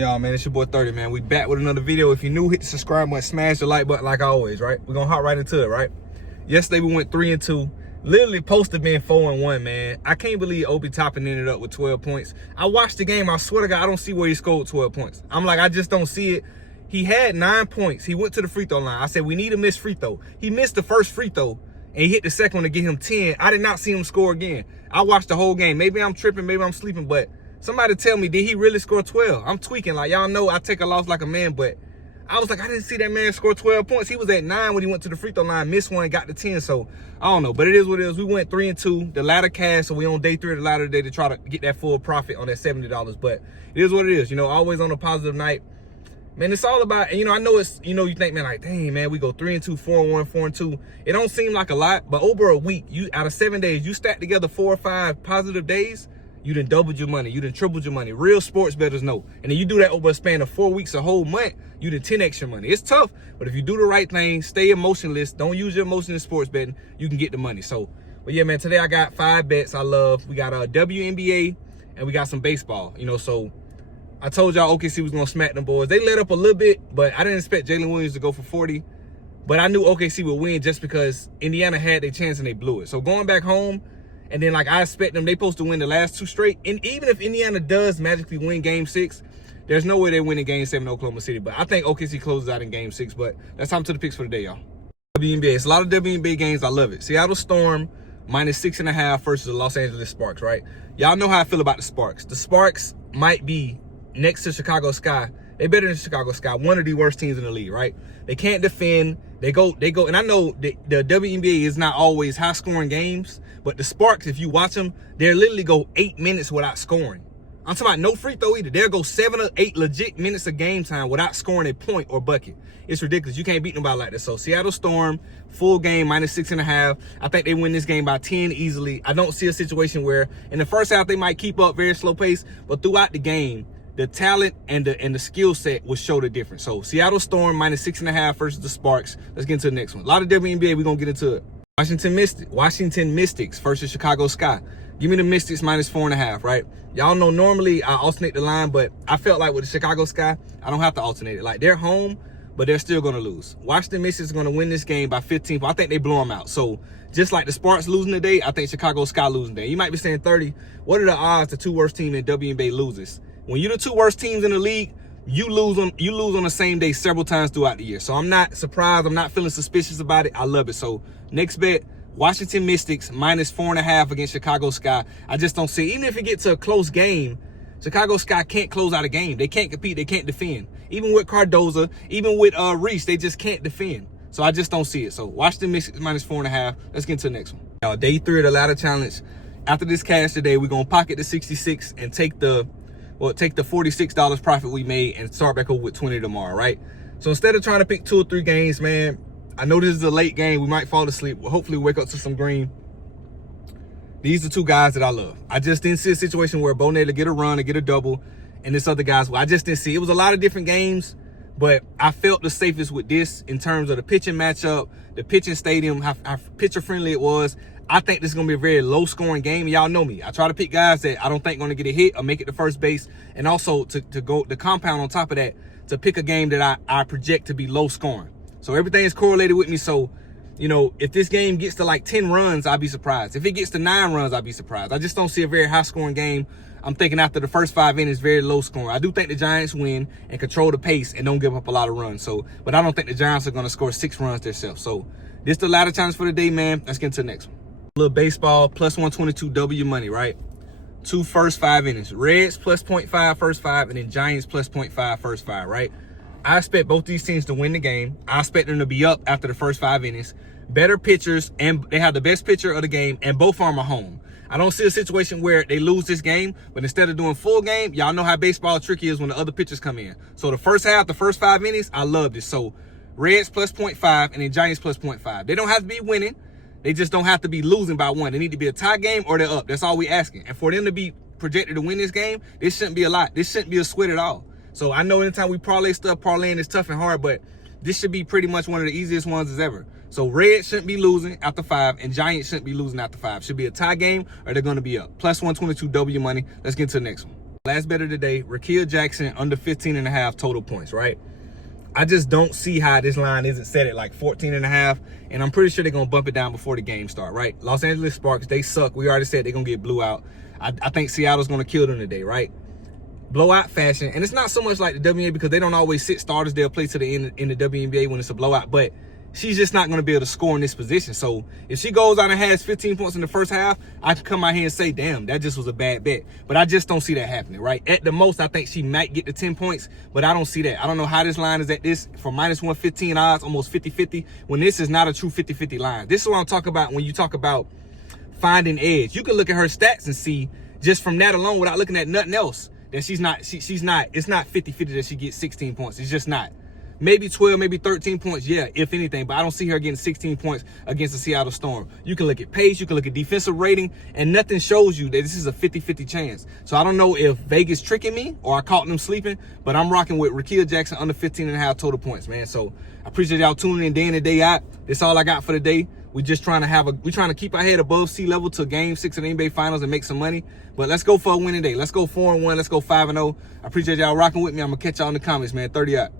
y'all, man? It's your boy 30, man. We back with another video. If you're new, hit the subscribe button, smash the like button like always, right? We're gonna hop right into it, right? Yesterday we went 3-2. Literally posted being 4-1, man. I can't believe Obi Toppin ended up with 12 points. I watched the game. I swear to God, I don't see where he scored 12 points. I'm like, I just don't see it. He had 9 points. He went to the free throw line. I said, we need a missed free throw. He missed the first free throw, and he hit the second one to get him 10. I did not see him score again. I watched the whole game. Maybe I'm tripping. Maybe I'm sleeping, but somebody tell me, did he really score 12? I'm tweaking. Like, y'all know I take a loss like a man, but I was like, I didn't see that man score 12 points. He was at 9 when he went to the free throw line, missed one, got to 10. So, I don't know. But it is what it is. We went 3-2. The ladder cash, so we on day 3 of the ladder today to try to get that full profit on that $70. But it is what it is. You know, always on a positive night. Man, it's all about, and you know, I know it's, you know, you think, man, like, dang, man, we go 3-2, 4-1, 4-2. It don't seem like a lot, but over a week, out of 7 days, you stack together 4 or 5 positive days, you done doubled your money. You done tripled your money. Real sports bettors know. And then you do that over a span of 4 weeks, a whole month, you done 10x your money. It's tough, but if you do the right thing, stay emotionless, don't use your emotion in sports betting, you can get the money. So, but yeah, man, today I got 5 bets I love. We got a WNBA and we got some baseball, you know, so I told y'all OKC was going to smack them boys. They let up a little bit, but I didn't expect Jalen Williams to go for 40. But I knew OKC would win just because Indiana had their chance and they blew it. So going back home, and then like I expect them, they supposed to win the last 2 straight. And even if Indiana does magically win Game 6, there's no way they win in Game 7 in Oklahoma City. But I think OKC closes out in Game 6. But that's time to the picks for the day, y'all. WNBA. It's a lot of WNBA games. I love it. Seattle Storm -6.5 versus the Los Angeles Sparks, right? Y'all know how I feel about the Sparks. The Sparks might be next to Chicago Sky. They better than Chicago Sky, one of the worst teams in the league, right? They can't defend. They go, and I know the WNBA is not always high-scoring games, but the Sparks, if you watch them, they'll literally go 8 minutes without scoring. I'm talking about no free throw either. They'll go 7 or 8 legit minutes of game time without scoring a point or bucket. It's ridiculous. You can't beat nobody like that. So Seattle Storm, full game, -6.5. I think they win this game by 10 easily. I don't see a situation where in the first half they might keep up very slow pace, but throughout the game, the talent and the skill set will show the difference. So Seattle Storm -6.5 versus the Sparks. Let's get into the next one. A lot of WNBA, we're going to get into it. Washington Mystics versus Chicago Sky. Give me the Mystics -4.5, right? Y'all know normally I alternate the line, but I felt like with the Chicago Sky, I don't have to alternate it. Like, they're home, but they're still going to lose. Washington Mystics are going to win this game by 15. I think they blow them out. So just like the Sparks losing today, I think Chicago Sky losing today. You might be saying, 30, what are the odds the 2 worst teams in WNBA loses? When you're the 2 worst teams in the league, you lose on the same day several times throughout the year. So I'm not surprised. I'm not feeling suspicious about it. I love it. So next bet, Washington Mystics -4.5 against Chicago Sky. I just don't see it. Even if it gets to a close game, Chicago Sky can't close out a game. They can't compete. They can't defend. Even with Cardoza, even with Reese, they just can't defend. So I just don't see it. So Washington Mystics -4.5. Let's get into the next one. Now, day 3 of the ladder challenge. After this cash today, we're going to pocket the 66 and take the $46 profit we made and start back over with 20 tomorrow, right? So instead of trying to pick 2 or 3 games, man, I know this is a late game. We might fall asleep. We'll hopefully wake up to some green. These are 2 guys that I love. I just didn't see a situation where Bonet to get a run or get a double, and this other guys, well, I just didn't see. It was a lot of different games, but I felt the safest with this in terms of the pitching matchup, the pitching stadium, how pitcher-friendly it was. I think this is going to be a very low-scoring game. Y'all know me. I try to pick guys that I don't think going to get a hit or make it to first base, and also to go the compound on top of that, to pick a game that I project to be low-scoring. So everything is correlated with me. So, you know, if this game gets to like 10 runs, I'll be surprised. If it gets to 9 runs, I'll be surprised. I just don't see a very high-scoring game. I'm thinking after the first 5 innings, very low-scoring. I do think the Giants win and control the pace and don't give up a lot of runs. So, but I don't think the Giants are going to score 6 runs themselves. So this is the ladder challenge for the day, man. Let's get into the next one. Little baseball, +122 W money, right? 2 first 5 innings. Reds +0.5 first 5, and then Giants +0.5 first 5, right? I expect both these teams to win the game. I expect them to be up after the first 5 innings. Better pitchers, and they have the best pitcher of the game, and both of them are home. I don't see a situation where they lose this game, but instead of doing full game, y'all know how baseball tricky is when the other pitchers come in. So the first half, the first 5 innings, I love this. So Reds +0.5, and then Giants +0.5. They don't have to be winning. They just don't have to be losing by 1. They need to be a tie game or they're up. That's all we asking. And for them to be projected to win this game, this shouldn't be a lot. This shouldn't be a sweat at all. So I know anytime we parlay stuff, parlaying is tough and hard, but this should be pretty much one of the easiest ones as ever. So Reds shouldn't be losing after 5, and Giants shouldn't be losing after 5. Should be a tie game or they're going to be up. +122 W money. Let's get to the next one. Last bet of the day, Rakia Jackson under 15.5 total points, right? I just don't see how this line isn't set at like 14.5, and I'm pretty sure they're gonna bump it down before the game start, right? Los Angeles Sparks, they suck. We already said they're gonna get blew out. I think Seattle's gonna kill them today, right? Blowout fashion, and it's not so much like the WNBA because they don't always sit starters. They'll play to the end in the WNBA when it's a blowout, but she's just not going to be able to score in this position. So if she goes out and has 15 points in the first half, I can come out here and say, damn, that just was a bad bet. But I just don't see that happening, right? At the most, I think she might get to 10 points, but I don't see that. I don't know how this line is at this for minus 115 odds, almost 50-50, when this is not a true 50-50 line. This is what I'm talking about when you talk about finding edge. You can look at her stats and see just from that alone without looking at nothing else that it's not 50-50 that she gets 16 points. It's just not. Maybe 12, maybe 13 points, yeah, if anything. But I don't see her getting 16 points against the Seattle Storm. You can look at pace, you can look at defensive rating, and nothing shows you that this is a 50-50 chance. So I don't know if Vegas tricking me or I caught them sleeping, but I'm rocking with Rakia Jackson under 15.5 total points, man. So I appreciate y'all tuning in day in and day out. That's all I got for the day. We're just trying to keep our head above sea level to game 6 of the NBA Finals and make some money. But let's go for a winning day. Let's go 4-1. Let's go 5-0. I appreciate y'all rocking with me. I'm going to catch y'all in the comments, man. 30 out.